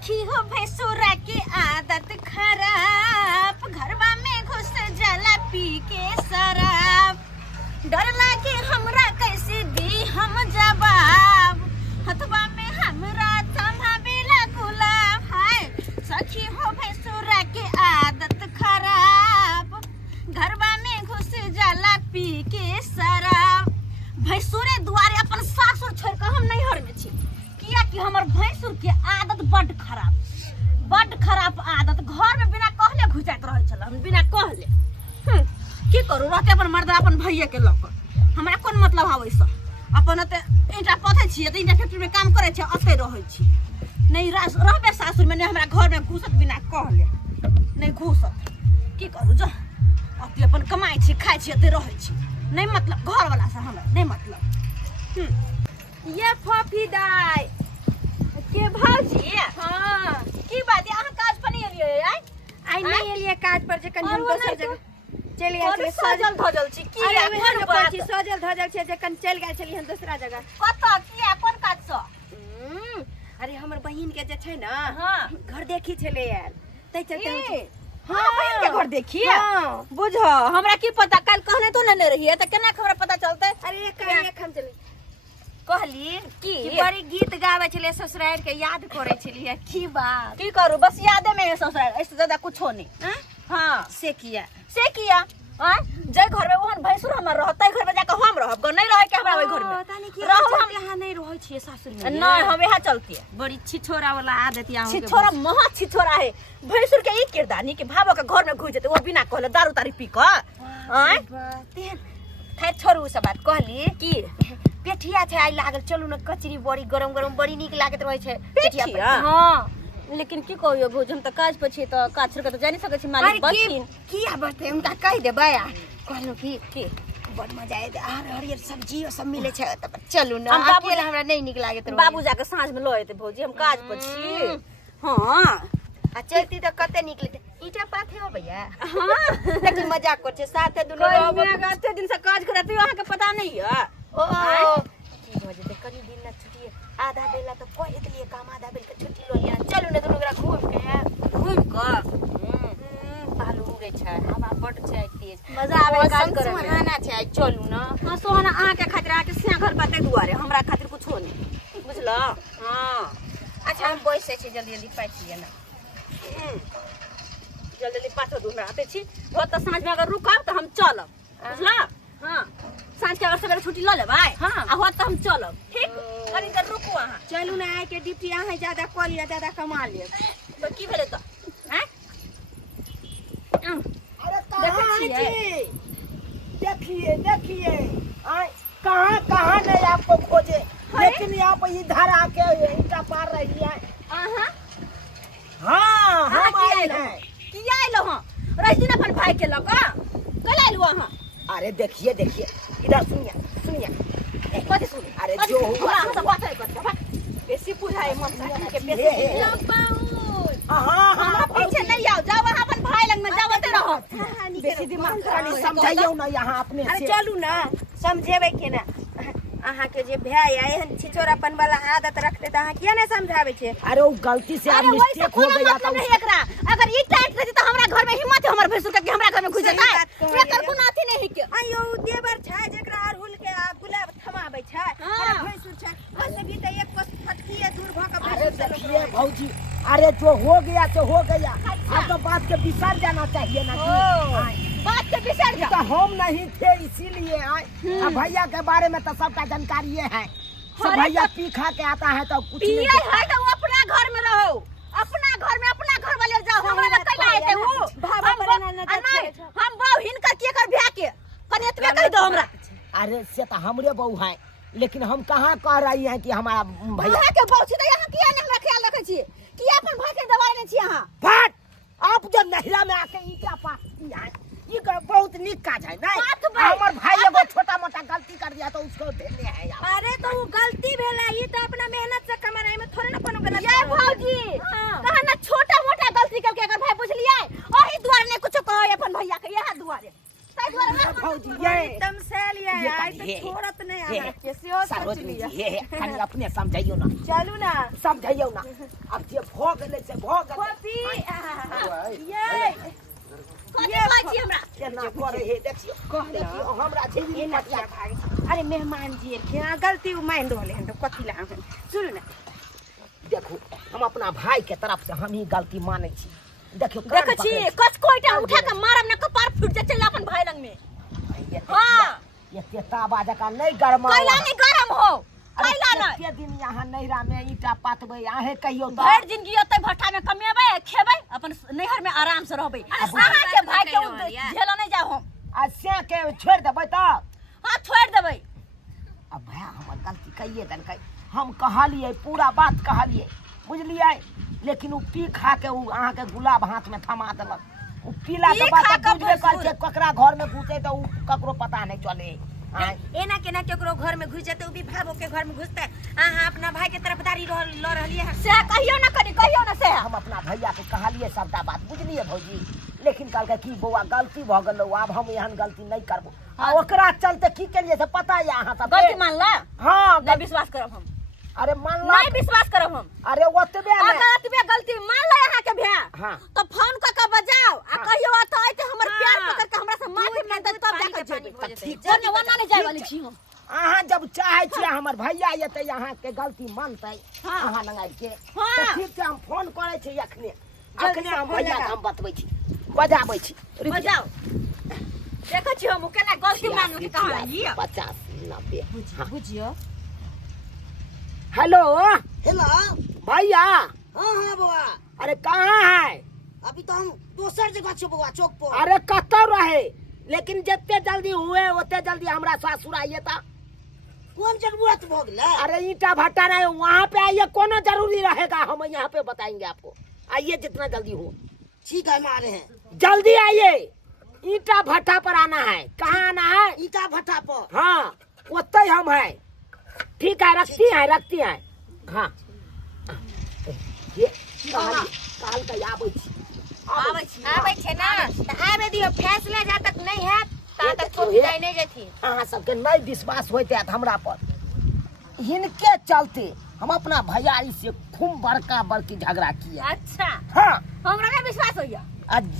सखी हो भैंसुरा की आदत खराब, घरवा में घुस जाला पी के शराब। डर लागे हमरा कैसे दी हम जवाब, हथवा में हमरा थमा बेला गुलाब। हाय सखी हो भैंसुरा की आदत खराब, घरवा में घुस जाला पी के शराब। भैंसुरे दुआरे अपन सासुर छोड़ के हम नहीं हर में छी, किया कि हमर भैंसुर के आदत बड़ खराब आदत। घर में बिना कहले घुसाइत रहे छल, हम बिना कहले की करू, रहते अपन मर्द अपन भैया के लक। हमरा कोन मतलब आबै से, अपन ते ईटा पथे छी, त ईटा फैक्ट्री में काम करे छी, अते रहै छी। नहीं रहबे सासुर में, नहीं हमरा घर में घुसत बिना कहले, नहीं घुसत। की करू जो अते अपन कमाई छी, खाई छी, अते रहै छी, नहीं मतलब घर वाला से हमरा नहीं मतलब। ये फॉफी दाई के भौजी, हाँ की बात है, अहाँ काज पर नहीं एलिए? आई नहीं एलिए काज पर, जखन हम दोसर जगह चलि गेल और सजल धजल छी की अरे अपन वहाँ बात पहुंची सजल धजल छै, जखन चलि गेल छली हम दूसरा जगह। कत किया कोन काज स? अरे हमर बहिन के जे छै ना, हाँ घर देखी छले यार, तै चलते हाँ बहन के घर देखी। हाँ बुझ हमरा की पता, कल कहने तो नहीं रही है, तो केना हमरा पता चलते? अरे एक हम चली कहली कि बड़ी गीत गावे छले, ससुराल के याद करे छली। की बात की करू, बस यादे में है ससुराल, इससे ज्यादा कुछ नहीं। हाँ से किया जय घर में ओहन भैंसुर हमर रहतै, घर में जाके हम रहब, नहीं रहे के हमरा ओइ घर में तानी की रहब हम। यहाँ नहीं रहै छियै सासुर में, नहीं हम यहाँ चलती है। बड़ी छिछोरा वाला आदत यहाँ के छिछोरा महा छिछोरा है भैंसुर के। ई किरदानी के भावो के घर में घुस जेते, वो बिना कहले दारू तारी पी के। खैर छोड़ू सब बात। कहली की पेठिया छै आई लागल, चलू न कचरी बड़ी गरम गरम बड़ी नीक लागत रहै छै पेठिया। हाँ लेकिन की कहियो भोज, हम त काज पर छी, त काज छोड़ के त जानि सकै छी मालिक बथिन। की आबते हुनका कह देबै। कहलू की बड़ मजा आए, हरियर सब्जी सब मिले छै, तब चलू न। हम बाबू अकेले हमरा नहीं नीक लागत रहै। बाबू जाके साँझ में ल एते भौजी, हम काज पर छी। हाँ आ चलती त कते नीक लगते। ईटा पाथे हो भैया। हाँ लेकिन मजाक कर छै, साथे दुनु कोई रहब। मैं एते दिन से काज करत, अहाँ के पता नहीं है? ओ की हो जेते कनी दिन न छुट्टी, आधा बेला तो कह देलिए काम, आधा बेला के छुट्टी लो लिया, चलू न दुनु गोरा घूम के। बालू उड़े छै, हवा बड छै तेज, मजा आवे काज करे में। सुहाना छै, चलू न। हाँ सोहना अहाँ के खातिर, अहाँ के सिया घर बाटे दुआरे, हमरा खातिर कुछो नहीं, बुझलो? हाँ अच्छा हम बैसे छी, जल्दी जल्दी पाइट लिया ना। जल्दी जल्दी पाठो दूर आते छी। हो त साँझ में अगर रुकब त हम चलब, बुझला? हाँ साँझ के अगर सवेरे छुट्टी ल लेबै, हाँ। आ हो त हम चलब, ठीक? कनी देर रुकू अहाँ। चलू न, आइ के ड्यूटी अहाँ ज्यादा क लिया, ज्यादा कमा लिया। तो की भेले त? हैं? अरे देखै कहाँ छियै? देखिए देखिए कहाँ कहाँ नहीं आपको खोजे, लेकिन यहाँ पर इधर आके ईटा पार रही है। अहाँ हाँ हम अहाँ आए किया हैं। किया आइलो हँ? रह दिन अपन भाई के लक कल आइलो अहाँ? अरे देखिए देखिए इधर सुनिए सुनिए। कथि सुनि? अरे जो हुआ अहाँ सब बात कर, बेसी बुझाए मन से के बेसी। हाँ हमरा हाँ पीछे नहीं आओ, जाओ वहाँ अपन भाई लग में, जाओते रहो। बेसी दिमाग खाली समझाइयो ना यहाँ अपने अरे से। चलू न, समझेबै के ना। अहाँ के जे भाई एहन छिचोरापन वाला आदत रखते त अहाँ किया नहीं समझावे छे? अरे वो गलती से अब मिस्टेक हो गया था। नहीं एकरा अगर ई टाइट रहती तो हमरा घर में हिम्मत है, हमर भैंसुर के हमरा घर में घुस जाता है। एकर कोनो अथी नहीं के। आयो देवर छै जेकरा अरहुल के गुलाब थमाबै छै, अरे भैंसुर छै, बस भी त एक पस फटकिए दूर भ के अरे भैंसुर देखिए भौजी, अरे जो हो गया तो हो गया, अब तो बात के विसर जाना चाहिए ना जी। बात के बिसर जा। तो हम नहीं थे इसीलिए आए। अब भैया के बारे में तो सबका जानकारी है। सब भैया पी खा के आता है तो कुछ नहीं पिए कहता। है तो वो अपना घर में रहो, अपना घर में अपना घर वाले जाओ, हमरा में कल आए वो हम बहु हिनकर के कर भ्या के कने एतबे कह दो हमरा। अरे से तो हमरे बहू है, लेकिन हम कहाँ कह रही हैं कि हमारा भैया अहाँ के बहु छी त यहाँ किया नहीं हमरा ख्याल रखे छी? कि अपन भाई के दवाई नहीं छी अहाँ? फट। आप जब नहरा में आके ईटा पाती हैं, ये बहुत निक काज है नहीं? हमारे भाई एगो छोटा मोटा गलती कर दिया तो उसको देने हैं यार। अरे तो वो गलती भेला, ये तो अपना मेहनत से कमाई में थोड़े ना कोनो गलत। ये भौजी कहा ना छोटा मोटा गलती करके अगर भाई पूछ लिया ओही द्वार ने कुछ कहो अपन भैया के, यह द्वारे ताई द्वारे ना भौजी ये एकदम से लिया ये यार, ये तो छोड़त नहीं ये आना कैसे हो सोच सरोजनी लिया। जी ये खाली अपने समझाइयो ना, चलू ना समझाइयो ना। अब ये भ गेलै से भ गेलै फोफी ये कथी कहै छी हमरा केना करे हे देखियो देखियो हमरा झिल्ली मटिया अरे मेहमान जी के गलती मान रहले हन तो कथी ला हम सुन ना देखो हम अपना भाई के तरफ से हम ही गलती मानै छी देखियो देखै छी कच कोइटा उठा के मारब ना कपार फूट जाय चल अपन भाई लंग में हां ये तेताबा जका नहीं गरमा कैला नहीं गरम हो कैला नहीं के दिन यहाँ नैरा में ईटा पातबै आहे कहियो तो भर जिंदगी ओतै भट्ठा में कमेबै खेबै अपन नैहर में आराम से रहबै अहाँ के भाई के झेलो नहीं जाओ हम आ से के छोड़ देबै त हां छोड़ देबै अब भाई हमर गलती कहिए दन कह हम कहलिए पूरा बात कहलिए बुझलिए लेकिन उ पी खा के उ अहाँ के गुलाब हाथ में थमा देलक उ पीला के बात बुझबे कर छै ककरा घर में घुसे त उ ककरो पता नहीं चले एना केना केकरो घर में घुस जाते उ भी भावो के घर में घुसते अहाँ अपना भाई के तरफदारी ल रहलिए है से कहियो ना करी कहियो ना से हम अपना भैया के कहलिए सबटा बात बुझलिए भौजी लेकिन कल के की बौआ गलती भ गेलो अब हम एहन गलती नहीं करबो आ ओकरा चलते की केलिए से पता है अहाँ सब गलती मानला हां नहीं विश्वास करब हम अरे मानला नहीं विश्वास करब हम अरे ओतबे नहीं अगर ओतबे गलती मान ले अहाँ के भैया हां तो फोन क के बजाओ आ कहियो त आइते हमर प्यार पकड़ के हमरा से माफी मांग दे तब जाके जेबै ठीक है वना नहीं जाय वाली छी हम अहाँ जब चाहे छी हमर भैया एते अहाँ के गलती मानतै अहाँ लंगाइ के तो ठीक छै हम फोन करे छी अखने हम भैया के हम बतबै छी बजाबै छी बजाओ देखै छी हम केना गलती मानू के कहां लिया 50 90 बुझियो हेलो हेलो भैया हाँ हाँ बउआ अरे कहाँ है अभी तो हम दोसर जगह छो बउआ चौक पर अरे कतौ रहे लेकिन जितने जल्दी हुए उतने जल्दी हमरा ससुर आइए था कौन जरूरत भ गेलै अरे ईटा भट्टा नहीं वहाँ पे आइए कोनो जरूरी रहेगा हम यहाँ पे बताएंगे आपको आइए जितना जल्दी हो ठीक है हम आ रहे हैं जल्दी आइए ईटा भट्टा पर आना है कहाँ आना है ईटा भट्टा पर हाँ उतने हम है ठीक है रखती हैं हाँ ये काल का आबै छै ना त आबै दियो फैसला जा तक नहीं है ता तक तो विदाई नहीं जेथी अहाँ सबके नहीं विश्वास होते है हमरा पर इनके चलते हम अपना भैयारी से खूब बड़का बड़की झगड़ा किया अच्छा हाँ हमरा नहीं विश्वास होइया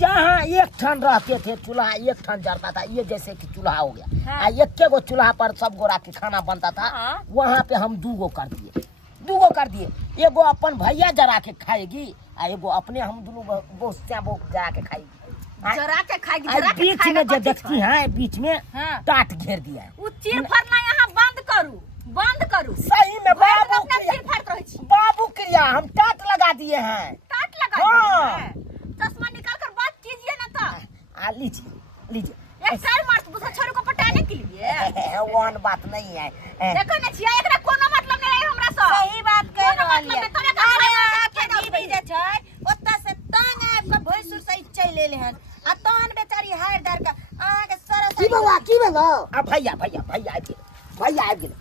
जहाँ एक ठन रहते थे चूल्हा एक ठन जलता था ये जैसे कि चूल्हा हो गया हाँ। एक गो चूल्हा पर सब गोरा के खाना बनता था हाँ। वहाँ पे हम 2 गो कर दिए एगो अपन भैया जरा के खाएगी आ एगो अपने हम दोनों वो जरा के खाएगी जरा के खाएगी और जरा के बीच में जो देखती है बीच में हाँ। टाट घेर दिया है उ चीर फरना यहाँ बंद करू सही में बाबू अपना क्रिया चीर फरत रहै छी बाबू क्रिया हम टाट लगा दिए हैं काट लगा हाँ। चश्मा निकाल कर बात कीजिए ना तो लीजिए एक साल मार दूसरा छोरे को पटाने के लिए वन बात नहीं है देखो ना छिया एकरा कोनो मतलब नहीं है हमरा से सही बात कह रहलिए तोरे का अरे अहाँ के दीदी जे छै ओत्ता से तंग आब के भैंसुर सही चल एले हन आ तहन बेचारी हार डर के अहाँ के सरस की बउआ की भेलो अब भैया आ गेल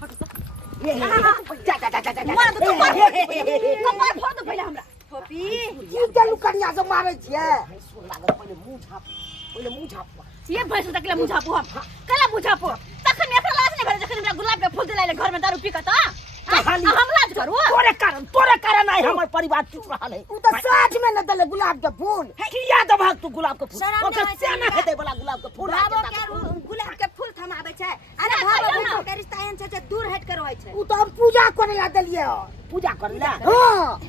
ये मार दो कपार फोड़ दो पहले हमरा फोफी की जलू कनिया से मारै छियै पहले मुंह झाप ये भैंस तकले मुझापू हम कला मुझापू तखन एकरा लाज नहीं भेल जखन हमरा गुलाब के फूल दिलाइले घर में दारू पी के त कहानी हम लाज करू तोरे कारण आई हमर परिवार टूट रहल है उ तो साथ में न देले गुलाब के फूल किया दब तू गुलाब के फूल शरम ओकर नहीं से ना है। हेतै वाला गुलाब के फूल बाबो के गुलाब के फूल थमाबै छै अरे भाबो के रिश्ता एहन छै जे दूर हट के रहै छै उ तो हम पूजा करे ला देलिए पूजा करला हाँ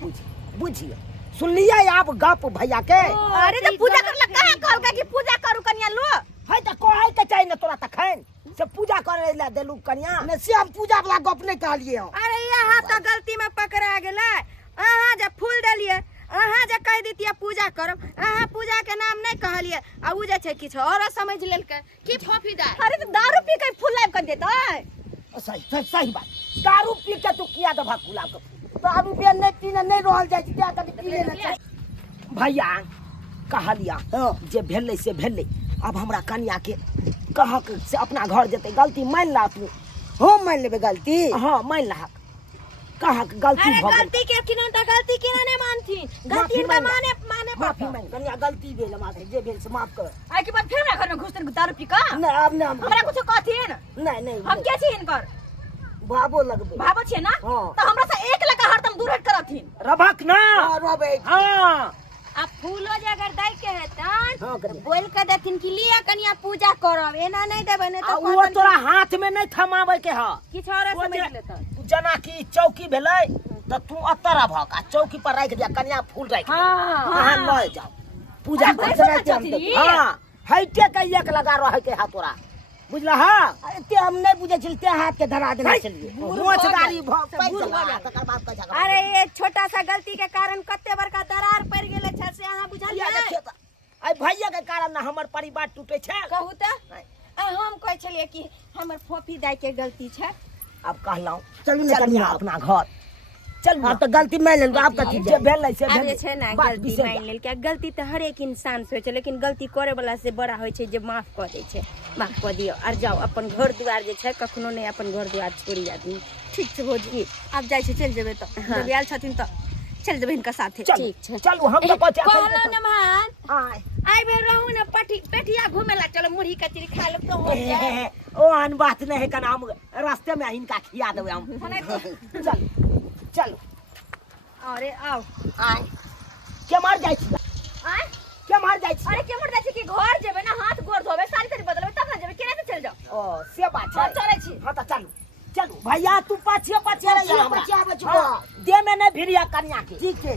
बुझिए सुनलिए आप गप भैया के अरे तो पूजा करला कहां कहलका कि पूजा करू कन्या लो है त कहै के चाहिए न तोरा तखन से पूजा करे ला देलू कन्या ने से हम पूजा वाला गप नहीं कहलिए अरे यहाँ तो गलती में पकड़ा गेलै अहाँ जे फूल देलिए अहाँ जे कह दितिए पूजा करब अहाँ पूजा के नाम नहीं कहलिए आ उ जे छै किछ और समझ लेलकै की फोफीदार अरे तो दारू पी के फूल लाइव कर देतै सही बात दारू पी के तू किया दब गुलाब के फूल दारू पिए नहीं पीने नहीं रहल जाइ छै त्या कभी पी लेना चाहिए भैया कहलिया जे भेलै से भेलै अब हमरा कन्या के कहक से अपना घर जेतै गलती मान ला तू हम मान लेबे गलती हाँ मान ला कहक गलती अरे भ गेल गलती के किना त गलती किना नहीं मानथिन गलती माफी इनका मांग माने माफी मांग कन्या गलती भेल हमारे जे भेल से माफ कर आई के बाद फिर हमरा घर में घुसतन दारू पी के नहीं अब नहीं हमरा कुछ कहथिन नहीं हम के छी इनकर बाबो लगबे भाबो छिए ना हाँ। तो हमरा से एक लका हरदम दूर हट करथिन रभक ना रोबे हाँ आ फूलो जे अगर दै के हेतन हाँ, कर दे। बोल के देथिन कि लिया कनिया पूजा करब एना नहीं देबे नहीं आ तो वो तोरा हाथ में नहीं थमावे के है किछ और वो समझ जे- लेतन जना की चौकी भेलै तो तू अतर भक आ चौकी पर राख दिया कन्या फूल राख हाँ, हाँ ले जाओ पूजा अरे कर भैंस ना चौकी? हाँ हइटे के एक लगा रहे के हाथ तोरा बुझला हाँ अरे ते हम नहीं बुझे चलते हाथ के धरा देना चलिए मोच गाड़ी बूढ़ हो जा। तकर बाद का झगड़ा अरे ये छोटा सा गलती के कारण कते बड़का दरार पड़ गेले छ से अहाँ बुझलिए आई भैया के कारण ना हमर परिवार टूटे छै कहू त हम कहै छलिए कि हमर फोफी दाई के गलती छै अब कहलौ चलू ना चल कनिया अपना घर चल आप तो गलती मैं लेंगे आप कथी जे भेल से अब भेल जे छै ना बात गलती बिसरि मान लेल के गलती त हर एक इंसान से होइ छै लेकिन गलती करे वाला से बड़ा होइ छै जे माफ क दै छै माफ क दियो और जाओ अपन घर दुआर जे छै कखनो नहीं अपन घर दुआर छोड़ी आदमी ठीक छै भौजी अब जाइ छै चल जेबै तऽ हाँ। जब आयल छथिन तऽ चल जेबै हिनका साथे चल ठीक छै। चलू हम तो पहुंचा कहलो न मान आय आई बे रहू न पेटिया घूमे ला चलो मुरही कचरी खा लो तो हो जाए ओ आन बात नहीं है कना हम रास्ते में हिनका खिया देबै हम चल चल अरे आओ आय के मार जाइ छी आय के मार जाइ छी अरे केमर जाइ छै कि घर जेबै ना हाथ गोड़ धोबै साड़ी ताड़ी बदलबै तब ना जेबै केना से चल जाओ ओ से बात हाँ, है चलै छी हां त चलू चलू भैया तू पाछे पाछे रह जा हमरा बचिया बचबा हाँ, दे में नहीं भिड़िया कन्या के ठीक है